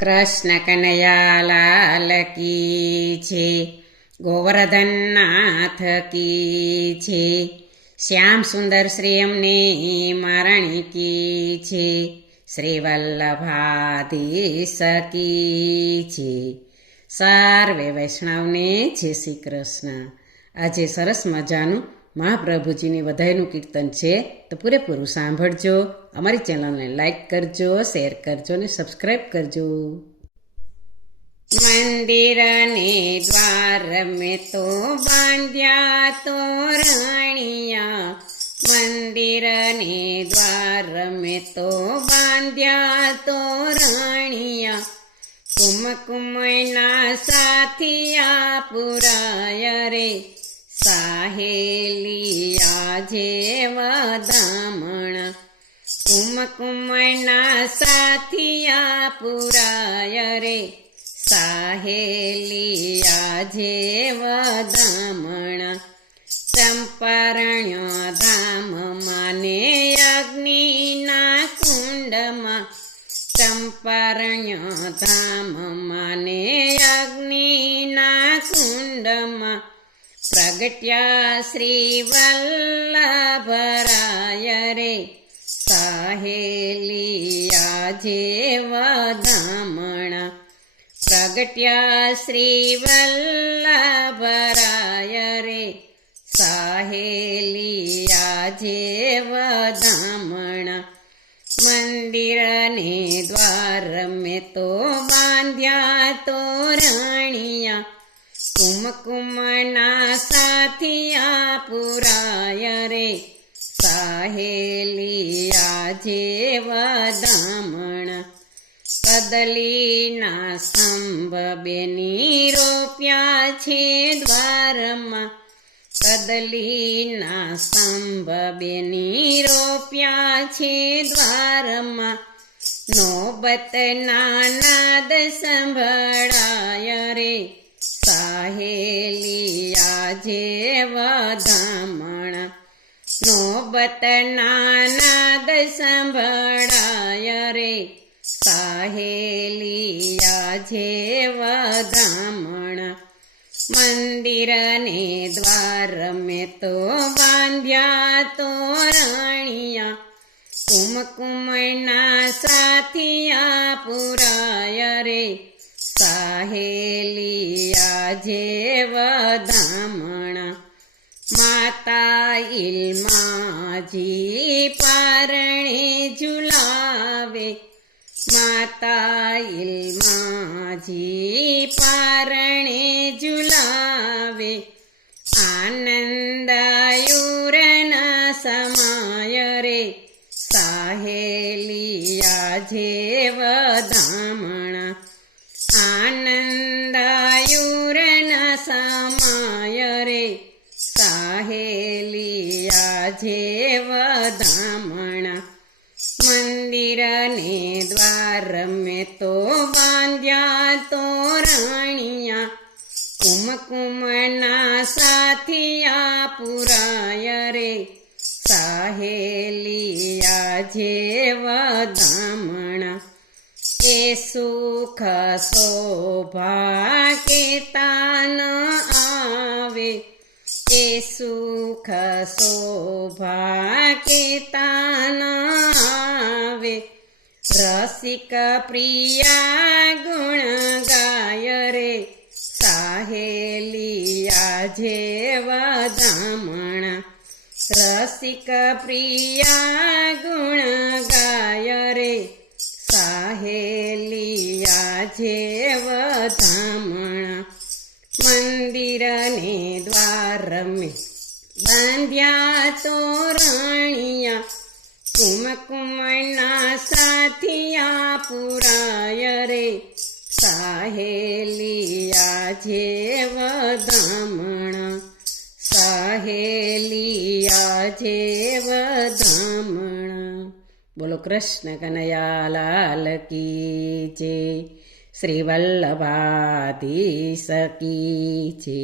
કૃષ્ણ કનૈયા લાલ કી છે, ગોવર્ધન નાથ કી છે, શ્યામ સુંદર શ્રી અમને મારણી કી છે, શ્રી વલ્લભાધીશ કી છે. સર્વે વૈષ્ણવને જય શ્રી કૃષ્ણ. આજે સરસ મજાનું મહાપ્રભુજીની વધાઈનું કીર્તન છે, તો પૂરેપૂરું સાંભળજો. અમારી ચેનલને લાઈક કરજો, શેર કરજો અને સબસ્ક્રાઈબ કરજો. મંદિર ને દ્વાર મેં તો બાંધ્યા તોરણિયા, મંદિર ને દ્વાર મેં તો બાંધ્યા તોરણિયા, કુમકુમના સાથિયા પુરાય રે, સાહેલિયા જેવ દામણા, કુમકુમના સાથિયા પુરાય રે, સાહેલિયા જેવ દામણા. ચંપારણ્ય ધામ માને અગ્નિના કુંડમાં, ચંપારણ્ય ધામ માને અગ્નિના કુંડમાં, પ્રગટ્યા શ્રી વલ્લભરાય રે, સાહેલિયા જેવ દામણા. પ્રગટ્યા શ્રી વલ્લભરાય રે, સાહેલિયા જેવ દામણા. મંદિર ને દ્વાર મેં તો બાંધ્યા તોરણિયા, કુમકુમના સાથિયા પુરાય રે, સાહેલિયા જેવ દામણા. કદલીના સ્તંભ બેની રોપ્યા છે દ્વારમાં, કદલીના સ્તંભ બેની રોપ્યા છે દ્વારમાં, નોબતના નાદ સંભળાય રે, સાહેલિયા જેવ દામણા. નોબતના નાદ સંભળાય રે, સાહેલિયા જેવ દામણા. મંદિર ને દ્વાર મેં તો બાંધ્યા તોરણિયા, કુમકુમના સાથિયા પુરાય રે, સાહેલિયા જેવ દામણા. માતા ઇલમાજી પારણે ઝુલાવે, માતા ઇલમાજી પારણે ઝુલાવે, આનંદાયુરના સમાય રે, સાહેલિયા જેવ દામણા. આનંદાયુરના સમાય રે, સાહેલિયા જેવ દામણા. મંદિર ને દ્વાર મેં તો બાંધ્યા તોરણિયા, કુમકુમના સાથિયા પુરાય રે, સાહેલિયા જેવ દામણા. એ સુખ શોભા કેતા ન આવે, એ સુખ શોભા કેતા ન આવે, રસિક પ્રિયા ગુણ ગાય રે, સાહેલિયા જેવ દામણા. રસિક પ્રિયા ગુણ ગાય રે, સાહેલિયા જેવ દામણા. મંદિર ને દ્વાર મેં બાંધ્યા તોરણિયા, કુમકુમના સાથિયા પુરાય રે, સાહેલિયા જેવ દામણા. સાહેલિયા જેવ દામણા. બોલો કૃષ્ણ કનૈયા લાલ કી જય, શ્રી વલ્લભાધીશ કી જય.